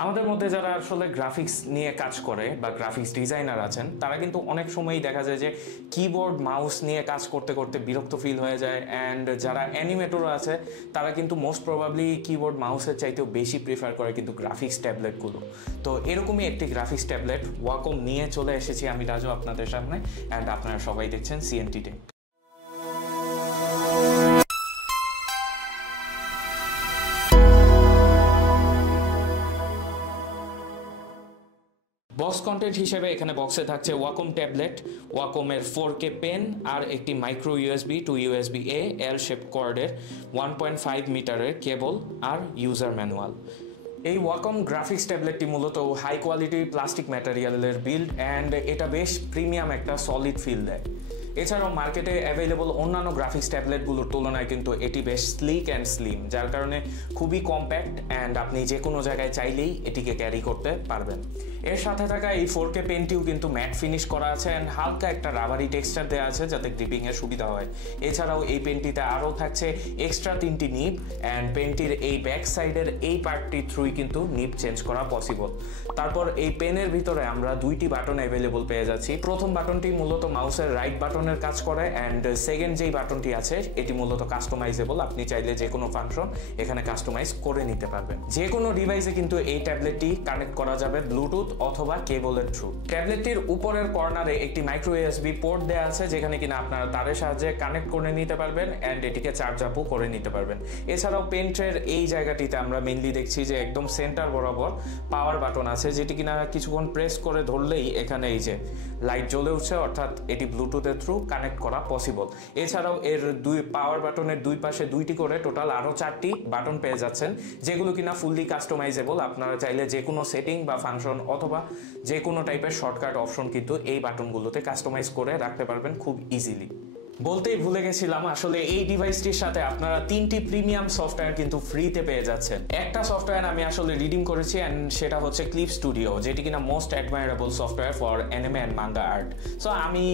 আমাদের মধ্যে যারা আসলে গ্রাফিক্স নিয়ে কাজ করে বা গ্রাফিক্স ডিজাইনার আছেন, তারা কিন্তু অনেক সময়ই দেখা যায় যে কিবোর্ড মাউস নিয়ে কাজ করতে করতে বিরক্ত ফিল হয়ে যায়। অ্যান্ড যারা অ্যানিমেটর আছে তারা কিন্তু মোস্ট প্রবাবলি কিবোর্ড মাউসের চাইতেও বেশি প্রিফার করে কিন্তু গ্রাফিক্স ট্যাবলেটগুলো। তো এরকমই একটি গ্রাফিক্স ট্যাবলেট ওয়াকম নিয়ে চলে এসেছি আমি রাজু আপনাদের সামনে। অ্যান্ড আপনারা সবাই দেখছেন সিএনটি টেক। বক্স কন্টেন্ট হিসেবে এখানে বক্সে থাকছে ওয়াকম ট্যাবলেট, ওয়াকমের 4K পেন আর একটি micro USB to USB A L shape কর্ডের 1.5 মিটারের কেবল আর ইউজার ম্যানুয়াল। এই ওয়াকম গ্রাফিক্স ট্যাবলেটটি মূলত হাই কোয়ালিটি প্লাস্টিক ম্যাটেরিয়ালের বিল্ড অ্যান্ড এটা বেশ প্রিমিয়াম একটা সলিড ফিল দেয়। এছাড়াও মার্কেটে অ্যাভেলেবল অন্যান্য গ্রাফিক্স ট্যাবলেটগুলোর তুলনায় কিন্তু এটি বেশ স্লিক অ্যান্ড স্লিম, যার কারণে খুবই কম্প্যাক্ট অ্যান্ড আপনি যে কোনো জায়গায় চাইলেই এটিকে ক্যারি করতে পারবেন। এর সাথে থাকা এই 4K পেনটিও কিন্তু ম্যাট ফিনিশ করা আছে অ্যান্ড হালকা একটা রাবারি টেক্সচার দেওয়া আছে যাতে গ্রিপিংয়ের সুবিধা হয়। এছাড়াও এই পেনটিতে আরও থাকছে এক্সট্রা 3টি নিব অ্যান্ড পেনটির এই ব্যাক সাইডের এই পার্টটি থ্রুই কিন্তু নিব চেঞ্জ করা পসিবল। তারপর এই পেনের ভিতরে আমরা 2টি বাটন অ্যাভেলেবল পেয়ে যাচ্ছি। প্রথম বাটনটি মূলত মাউসের রাইট বাটনের কাজ করে অ্যান্ড সেকেন্ড যেই বাটনটি আছে এটি মূলত কাস্টমাইজেবল, আপনি চাইলে যে কোনো ফাংশন এখানে কাস্টমাইজ করে নিতে পারবেন। যে কোনো ডিভাইসে কিন্তু এই ট্যাবলেটটি কানেক্ট করা যাবে ব্লুটুথ অথবা কেবলের থ্রু। ট্যাবলেটটির উপরের কর্নারে একটি মাইক্রো ইউএসবি পোর্ট দেওয়া আছে যেখানে কিনা আপনারা তারের সাহায্যে কানেক্ট করে নিতে পারবেন অ্যান্ড এটিকে চার্জ আপও করে নিতে পারবেন। এছাড়াও পেন্টের এই জায়গাটিতে আমরা মেইনলি দেখছি যে একদম সেন্টার বরাবর পাওয়ার বাটন আছে, যেটি কিনা কিছুক্ষণ প্রেস করে ধরলেই এখানে এই যে লাইট জ্বলে উঠছে, অর্থাৎ এটি ব্লুটুথের থ্রু কানেক্ট করা পসিবল। এছাড়াও এর পাওয়ার বাটনের দুই পাশে 2টি করে টোটাল আরও 4টি বাটন পেয়ে যাচ্ছেন, যেগুলো কিনা ফুললি কাস্টমাইজেবল। আপনারা চাইলে যে কোনো সেটিং বা ফাংশন অথবা যে কোনো টাইপের শর্টকাট অপশন কিন্তু এই বাটনগুলোতে কাস্টমাইজ করে রাখতে পারবেন খুব ইজিলি। বলতেই ভুলে গেছিলাম, আসলে এই ডিভাইসটির সাথে আপনারা 3টি প্রিমিয়াম সফটওয়্যার কিন্তু ফ্রিতে পেয়ে যাচ্ছেন। একটা সফটওয়্যার আমি আসলে রিডিম করেছি অ্যান্ড সেটা হচ্ছে ক্লিপ স্টুডিও, যেটি কিনা most admirable software for anime and manga art. So আমি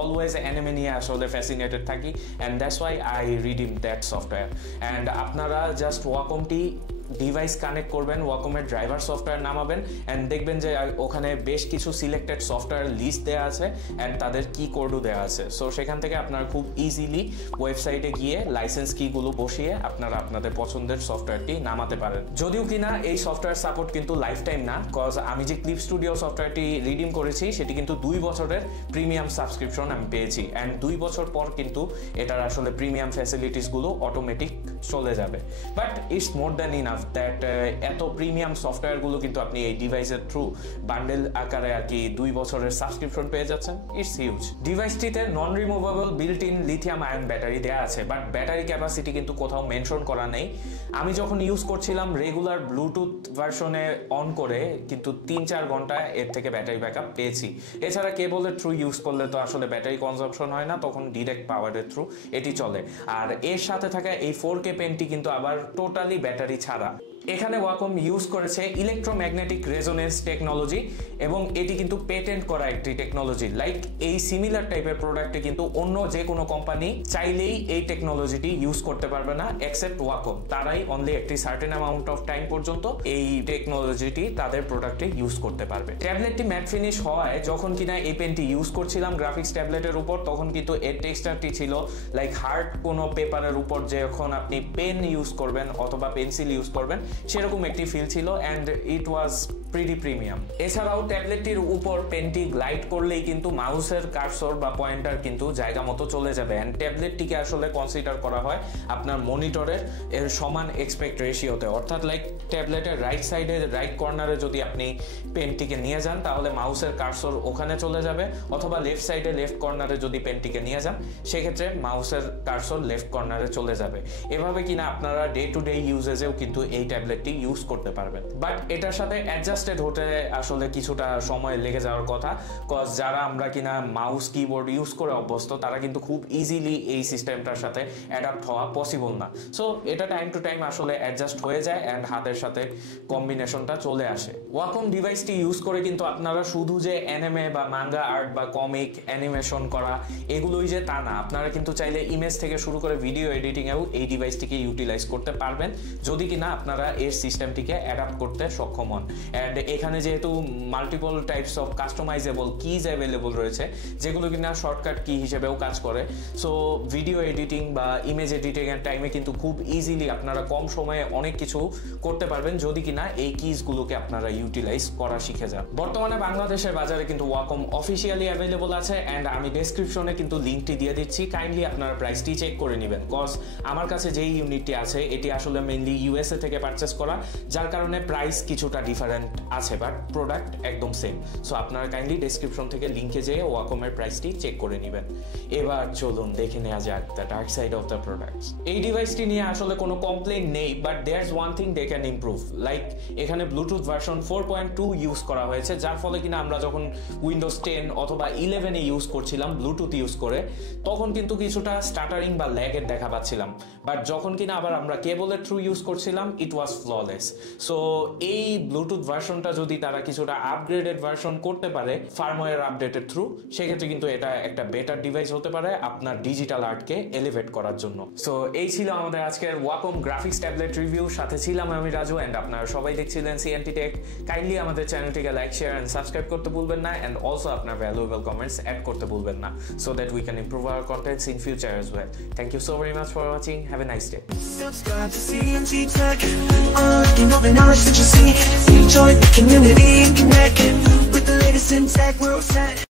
অলওয়েজ অ্যানিমে নিয়ে আসলে ফ্যাসিনেটেড থাকি and that's why I redeem that software. And আপনারা জাস্ট ওয়াকমটি ডিভাইস কানেক্ট করবেন, ওয়াকমের ড্রাইভার সফটওয়্যার নামাবেন অ্যান্ড দেখবেন যে ওখানে বেশ কিছু সিলেক্টেড সফটওয়্যার লিস্ট দেওয়া আছে অ্যান্ড তাদের কি কোডও দেওয়া আছে। সো সেখান থেকে আপনারা খুব ইজিলি ওয়েবসাইটে গিয়ে লাইসেন্স কিগুলো বসিয়ে আপনারা আপনাদের পছন্দের সফটওয়্যারটি নামাতে পারেন। যদিও কিনা এই সফটওয়্যার সাপোর্ট কিন্তু লাইফ টাইম না, কজ আমি যে ক্লিপ স্টুডিও সফটওয়্যারটি রিডিম করেছি সেটি কিন্তু 2 বছরের প্রিমিয়াম সাবস্ক্রিপশন আমি পেয়েছি অ্যান্ড 2 বছর পর কিন্তু এটার আসলে প্রিমিয়াম ফ্যাসিলিটিসগুলো অটোমেটিক চলে যাবে। But it's more than enough that এত প্রিমিয়াম সফটওয়্যারগুলো কিন্তু আপনি এই ডিভাইসের থ্রু বান্ডেল আকারে আর কি 2 বছরের সাবস্ক্রিপশন পেয়ে যাচ্ছেন। It's huge. ডিভাইসটিতে non removable built in lithium ion battery দেওয়া আছে, বাট ব্যাটারি ক্যাপাসিটি কিন্তু কোথাও মেনশন করা নেই। আমি যখন ইউজ করছিলাম রেগুলার ব্লুটুথ ভার্সনে অন করে কিন্তু 3-4 ঘন্টা এর থেকে ব্যাটারি ব্যাকআপ পেয়েছি। এছাড়া কেবলের থ্রু ইউজ করলে তো আসলে ব্যাটারি কনজাম্পশন হয় না, তখন ডিরেক্ট পাওয়ারের থ্রু এটি চলে। আর এর সাথে থাকা এই 4K পেনটি কিন্তু আবার টোটালি ব্যাটারি ছাড়া। এখানে ওয়াকম ইউজ করেছে ইলেকট্রোম্যাগনেটিক রেজোনেন্স টেকনোলজি এবং এটি কিন্তু পেটেন্ট করা একটি টেকনোলজি। লাইক এই সিমিলার টাইপের প্রোডাক্টে কিন্তু অন্য যে কোনো কোম্পানি চাইলেই এই টেকনোলজিটি ইউজ করতে পারবে না এক্সেপ্ট ওয়াকম। তারাই অনলি একটি সার্টেন অ্যামাউন্ট অফ টাইম পর্যন্ত এই টেকনোলজিটি তাদের প্রোডাক্টে ইউজ করতে পারবে। ট্যাবলেটটি ম্যাট ফিনিশ হওয়ায় যখন কিনা এই পেনটি ইউজ করছিলাম গ্রাফিক্স ট্যাবলেটের উপর, তখন কিন্তু এর টেক্সচারটি ছিল লাইক হার্ড কোনো পেপারের উপর যখন আপনি পেন ইউজ করবেন অথবা পেন্সিল ইউজ করবেন সেরকম একটি ফিল ছিল and it was pretty premium. এছাড়াও ট্যাবলেটটির উপর পেনটি গ্লাইড করলেই কিন্তু মাউসের কার্সর বা পয়েন্টার কিন্তু জায়গা মতো চলে যাবে অ্যান্ড ট্যাবলেটটিকে আসলে কনসিডার করা হয় আপনার মনিটরের এর সমান এক্সপেক্ট রেশিওতে, অর্থাৎ লাইক ট্যাবলেটের রাইট সাইডে রাইট কর্নারে যদি আপনি পেনটিকে নিয়ে যান তাহলে মাউসের কার্সর ওখানে চলে যাবে, অথবা লেফট সাইডে লেফট কর্নারে যদি পেনটিকে নিয়ে যান সেক্ষেত্রে মাউসের কার্সর লেফট কর্নারে চলে যাবে। এভাবে কিনা আপনারা ডে টু ডে ইউজেজেও কিন্তু এই ট্যাবলেটটি ইউজ করতে পারবেন। বাট এটার সাথে অ্যাডজাস্টেড হতে আসলে কিছুটা সময় লেগে যাওয়ার কথা, কজ যারা আমরা কিনা মাউস কিবোর্ড ইউজ করে অভ্যস্ত তারা কিন্তু খুব ইজিলি এই সিস্টেমটার সাথে অ্যাডাপ্ট হওয়া পসিবল না। সো এটা টাইম টু টাইম আসলে অ্যাডজাস্ট হয়ে যায় অ্যান্ড হাতের সাথে কম্বিনেশনটা চলে আসে। ওয়াকম ডিভাইসটি ইউজ করে কিন্তু আপনারা শুধু যে অ্যানিমে বা মাঙ্গা আর্ট বা কমিক অ্যানিমেশন করা এগুলোই যে তা না, আপনারা কিন্তু চাইলে ইমেজ থেকে শুরু করে ভিডিও এডিটিংয়েও এই ডিভাইসটিকে ইউটিলাইজ করতে পারবেন যদি কিনা আপনারা এর সিস্টেমটিকে অ্যাডাপ্ট করতে সক্ষম হন। অ্যান্ড এখানে যেহেতু multiple types of customisable keys available রয়েছে, যেগুলো কিনা শর্টকাট কি হিসেবেও কাজ করে, সো ভিডিও এডিটিং বা ইমেজ এডিটিংয়ের টাইমে কিন্তু খুব ইজিলি আপনারা কম সময়ে অনেক কিছু করতে পারবেন যদি কিনা এই কিজগুলোকে আপনারা ইউটিলাইজ করা শিখে যান। বর্তমানে বাংলাদেশের বাজারে কিন্তু ওয়াকম অফিসিয়ালি অ্যাভেলেবল আছে, অ্যান্ড আমি ডেসক্রিপশনে কিন্তু লিঙ্কটি দিয়ে দিচ্ছি, কাইন্ডলি আপনারা প্রাইসটি চেক করে নেবেন। কজ আমার কাছে যেই ইউনিটটি আছে এটি আসলে মেইনলি ইউএসএ থেকে পারচেস করা, যার কারণে প্রাইস কিছুটা ডিফারেন্ট আছে, বাট প্রোডাক্ট একদম সেম। সো আপনারা কাইন্ডলি ডেসক্রিপশন থেকে লিঙ্কে যেয়ে ওয়াকমের প্রাইসটি চেক করে নেবেন। এবার চলুন দেখে নেওয়া যাক the dark side of the products. এই ডিভাইসটি নিয়ে আসলে কোনো কমপ্লেইন নেই, but there's one thing they can improve. Like এখানে ব্লুটুথ ভার্সন 4.2 ইউজ করা হয়েছে, যার ফলে কিনা আমরা যখন উইন্ডোজ 10 অথবা 11 ইউজ করছিলাম ব্লুটুথ ইউজ করে, তখন কিন্তু কিছুটা স্টাটারিং বা ল্যাগের দেখা পাচ্ছিলাম, বাট যখন কিনা আবার আমরা কেবলের থ্রু ইউজ করছিলাম ইট ওয়াজ ফ্ললেস। সো এই ব্লুটুথ ভার্সনটা যদি তারা কিছুটা আপগ্রেডেড ভার্সন করতে পারে ফার্মওয়্যার আপডেটের থ্রু, সেক্ষেত্রে কিন্তু এটা একটা বেটার ডিভাইস হতে পারে আপনার ডিজিটাল আর্টকে এলিভেট করার জন্য। সো এই ছিল আমাদের আজকের ওয়াকম গ্রাফিক্স ট্যাবলেট রিভিউ, সাথে ছিলাম আমি রাজু, অ্যান্ড আপনারা সবাই দেখছিলেন সিএনটি টেক। কাইন্ডলি আমাদের চ্যানেলটিকে লাইক, শেয়ার অ্যান্ড সাবস্ক্রাইব করতে ভুলবেন না, অ্যান্ড অলসো আপনার ভ্যালুয়েবল কমেন্টস অ্যাড করতে ভুলবেন না, so that we can improve our contents in future as well. Thank you so very much for watching. Have a nice day. Subscribe to CNT Tech. Unlocking all the knowledge that you see. Enjoy the community and connect with the latest in tech world set.